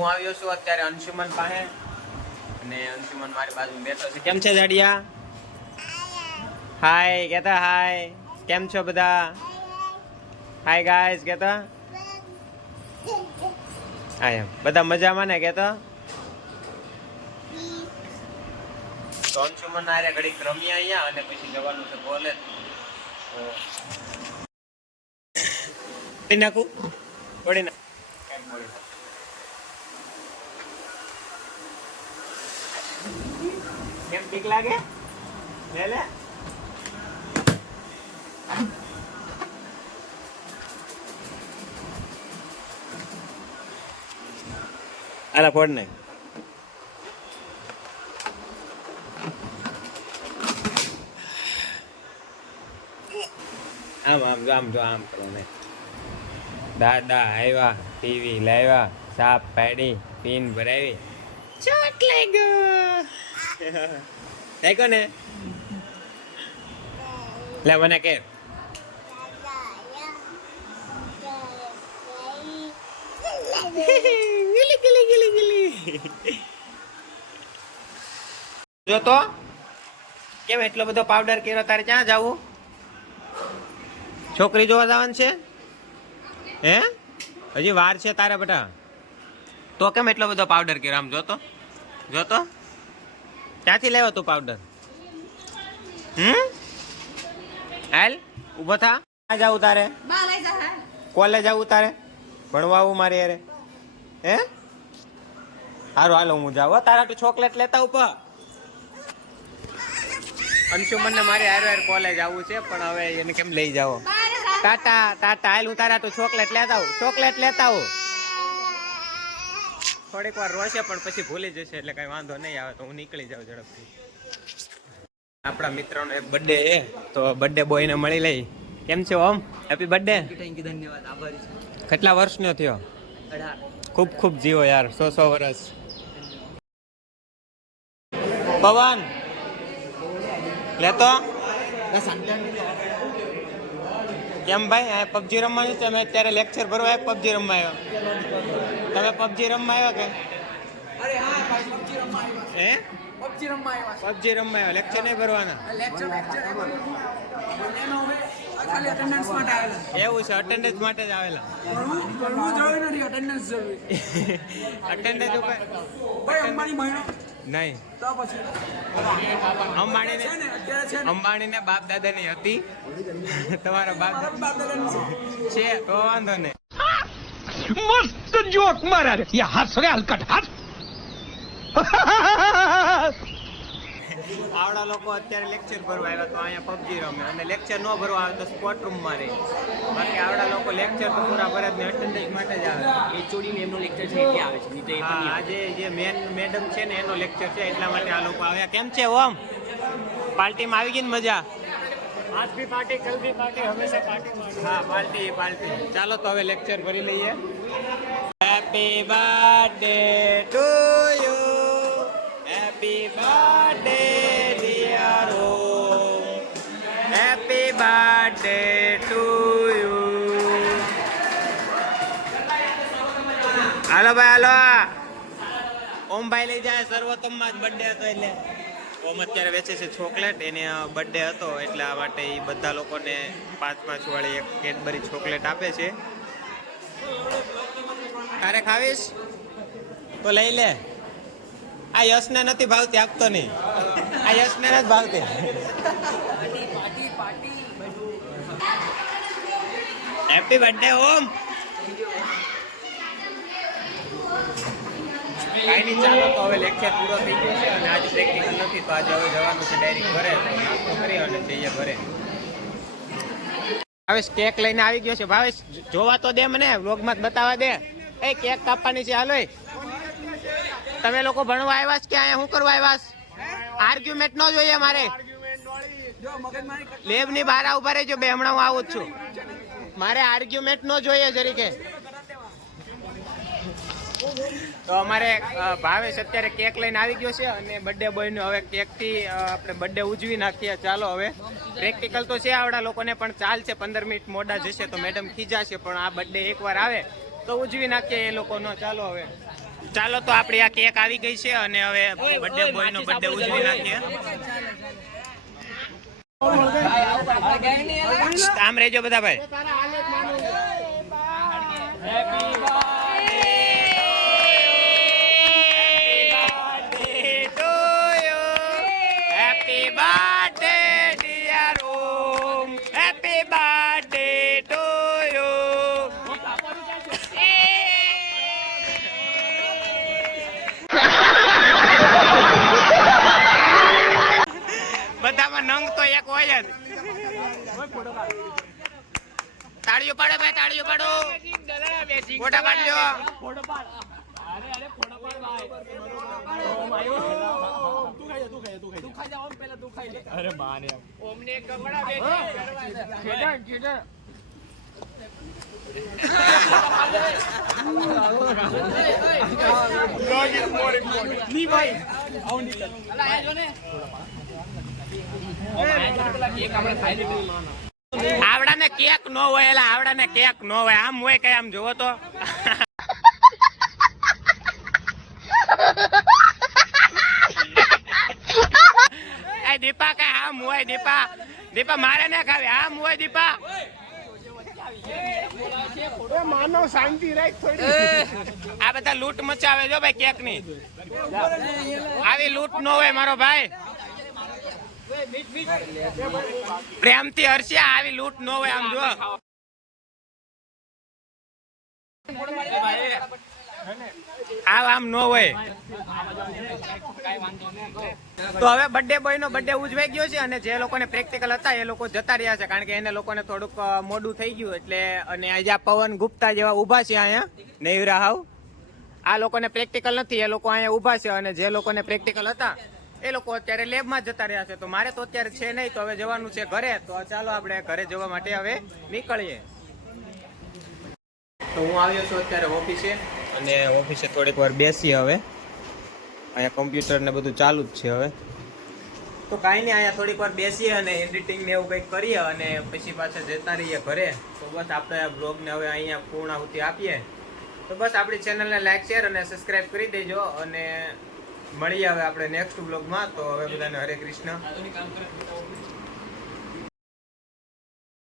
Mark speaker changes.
Speaker 1: હું આવ્યો છું અત્યારે અંશુમન પાસે. અને અંશુમન મારી બાજુ બેઠો છે. કેમ છે જાડિયા? હાય કેતા? હાય કેમ છો બધા? હાય ગાઈસ કહેતા હાય બધા મજામાં ને કેતા? તો અંશુમન આરે ઘડીક રમ્યા અહીંયા અને પછી જવાનું છે કોલેજ નાખું? પડી નાખ કેમ બીક લાગે? લે લે. આલા ફોડ ને. આમ આમ જો આમ જો આમ કરો ને દાદા આવ્યા ટીવી લાવ્યા સાપ પાડી પીન ભરાવી. ચોટ લાગ્યો લાગ્યો ને લે મને કે ગીલી ગીલી ગીલી ગીલી જો તો? કેમ એટલો બધો પાવડર કર્યો તારે ક્યાં જવું? છોકરી જોવા જવાનું છે? હે? હજી વાર છે તારે બેટા. તો કેમ એટલો બધો પાવડર કર્યો? આમ જોતો? જોતો? ક્યાંથી લેવો તું પાવડર હમ? હાલ ઊભો થા. ક્યાં જાવું તારે? કોલેજ આવું તારે? ભણવા આવું મારે અરે હે? સારું હાલો હું જાઉં. હો. તારા તું ચોકલેટ લેતા ઉપર અંશુમન ને મારે હારે હારે કોલેજ આવવું છે પણ હવે એને કેમ લઈ જાઓ? ટાટા ટાટા હાલ હું તારા તું ચોકલેટ લેતા આવું. ચોકલેટ લેતા આવું. થોડીક વાર રોશે પણ પછી ભૂલી જશે એટલે કઈ વાંધો નહીં આવે તો હું નીકળી જાઉં ઝડપથી. આપણા મિત્રનો એક બર્થડે છે તો બર્થડે બોયને મળી લઈ. કેમ છે Om? Happy birthday
Speaker 2: thank you ધન્યવાદ. આભારી
Speaker 1: કેટલા વર્ષનો થયો? ખૂબ ખૂબ જીવો યાર સો સો વર્ષ. પવન લેતો? કેમ ભાઈ આ પબજી રમવાનું છે તમે અત્યારે લેક્ચર ભરવા પબજી રમવા આવ્યો. તમે પબજી રમવા આવ્યા કે?
Speaker 2: અરે હા ભાઈ પબજી રમવા આવ્યા
Speaker 1: હે?
Speaker 2: પબજી રમવા આવ્યા
Speaker 1: પબજી રમવા આવ્યા લેક્ચર નહીં ભરવાના?
Speaker 2: લેક્ચર લેક્ચર
Speaker 1: એવું છે અટેન્ડન્સ માટે જ આવેલા.
Speaker 2: અટેન્ડન્સ
Speaker 1: ઉપર
Speaker 2: ભાઈ અંબાણી ભણ્યો
Speaker 1: નહીં.
Speaker 2: તો પછી
Speaker 1: અંબાણીને અંબાણીને બાપ દાદાની હતી. તમારા બાપ
Speaker 2: છે.
Speaker 1: તો વાંધો નહીં.
Speaker 3: મસ્ત જોક મારા યા હાથ રે હલકટ હાથ.
Speaker 1: આવડા લોકો અત્યારે લેક્ચર ભરવા આવ્યા તો અહીંયા પબજી રમે. અને લેક્ચર ન ભરવા આવે તો સ્પોટ રૂમમાં રહે. બાકી આવડા લોકો લેક્ચર તો પૂરા ભરે જ ને અટેન્ડન્સ માટે જ આવે.
Speaker 4: એ ચોડીને એમનો લેક્ચર છે એટલે આવે છે? નહીં તો
Speaker 1: આજે જે મેન મેડમ છે ને એનો લેક્ચર છે એટલા માટે આ લોકો આવ્યા. કેમ છે ઓમ? પાર્ટીમાં આવી ગઈ ને મજા? આજ ભી પાર્ટી કલ ભી પાર્ટી હંમેશા પાર્ટી હા પાર્ટી પાર્ટી. ચાલો તો હવે લેક્ચર ભરી લઈએ. હેપી બર્થડે ટુ હાલો ભાઈ હાલો. ઓમભાઈ લઈ જાય સર્વોત્તમમાં જ બર્થડે હતો એટલે. ઓમ અત્યારે વેચે છે ચોકલેટ એને બર્થડે હતો એટલે આ માટે એ બધા લોકોને પાંચ પાંચ વાળી એક કેડબરી ચોકલેટ આપે છે. તારે ખાવીશ? તો લઈ લે. આ યશને નથી ભાવતી આપતો નહીં. આ યશને નથી ભાવતી. Happy birthday Om. કાંઈ ચાલો તો હવે લેક્ચર પૂરો થઈ ગયો છે અને આજે પ્રેક્ટિકલ નથી, તો આજે હવે જવાનું છે ડાયરેક્ટ ઘરે નાસ્તો કરી અને જઈએ ઘરે. ભાવેશ કેક લઈને આવી ગયો છે. ભાવેશ જોવા તો દે મને વ્લોગમાં જ બતાવવા દે. એ કેક કાપવાની છે, હાલો. તમે લોકો ભણવા આવ્યા કે અહીંયા શું કરવા આવ્યા આર્ગ્યુમેન્ટ ન જોઈએ મારે લેબની બહાર ઊભા રહેજો, બે હમણાં હું આવું જ છું. મારે આર્ગ્યુમેન્ટ ન જોઈએ જરીકે. તો અમારે ભાવેશ અત્યારે કેક લઈને આવી ગયો છે અને બર્થડે બોયનો હવે કેકથી આપણે બર્થડે ઉજવી નાખીએ. ચાલો હવે. પ્રેક્ટિકલ તો છે, આવડા લોકોને પણ ચાલશે. પંદર મિનિટ મોડા જશે તો મેડમ ખીજાશે, પણ આ બર્થડે એકવાર આવે તો ઉજવી નાખીએ એ લોકોનો. ચાલો હવે. ચાલો તો આપણી આ કેક આવી ગઈ છે અને હવે બર્થડે બોયનો બર્થડે ઉજવી નાખીએ. આમ રહેજો બધા ભાઈ. Happy હોય જ તાળીઓ પાડો ભાઈ તાળીઓ પાડો. ફોટા પાડજો આવડાને કેક નો હોય એલા આવડાને કેક નો હોય. આમ હોય કઈ આમ જોવો તો. એ દીપા કઈ આમ હોય દીપા. દીપા મારે ને ખાવી. આમ હોય દીપા. આ બધા લૂંટ મચાવે જો ભાઈ કેકની આવી લૂંટ નો હોય મારો ભાઈ. પ્રેમથી હર્ષ્યા આવી લૂંટ નો હોય આમ જો. આમ નો હોય. તો હવે બર્થડે બોય નો બર્થડે ઉજવાઈ ગયો છે અને જે લોકોને પ્રેક્ટિકલ હતા એ લોકો જતા રહ્યા છે, કારણ કે એને લોકોને થોડુંક મોડું થઈ ગયું એટલે અને આજે પવન ગુપ્તા જેવા ઊભા છે અહીંયા. નેવરા હાવ. આ લોકોને પ્રેક્ટિકલ નથી, એ લોકો અહીંયા ઊભા છે અને જે લોકોને પ્રેક્ટિકલ હતા એ લોકો અત્યારે લેબમાં જતા રહ્યા છે. તો મારે તો અત્યારે છે નહીં, તો હવે જવાનું છે ઘરે. તો ચાલો આપણે ઘરે જવા માટે હવે નીકળીએ. તો હું આવ્યો છું અત્યારે ઓફિસે અને ઓફિસે થોડીક વાર બેસીએ હવે. અહીંયા કમ્પ્યુટર ને બધું ચાલુ જ છે હવે. તો કાંઈ નહીં, અહીંયા થોડીક વાર બેસીએ અને એડિટિંગ ને એવું કંઈક કરીએ અને પછી પાછા જતા રહીએ ઘરે. તો બસ આપણે આ બ્લોગને હવે અહીંયા પૂર્ણાહુતિ આપીએ. તો બસ આપણી ચેનલને લાઈક શેર અને સબસ્ક્રાઇબ કરી દેજો અને મળીએ હવે આપણે નેક્સ્ટ બ્લોગમાં તો હવે બધાને હરે કૃષ્ણ.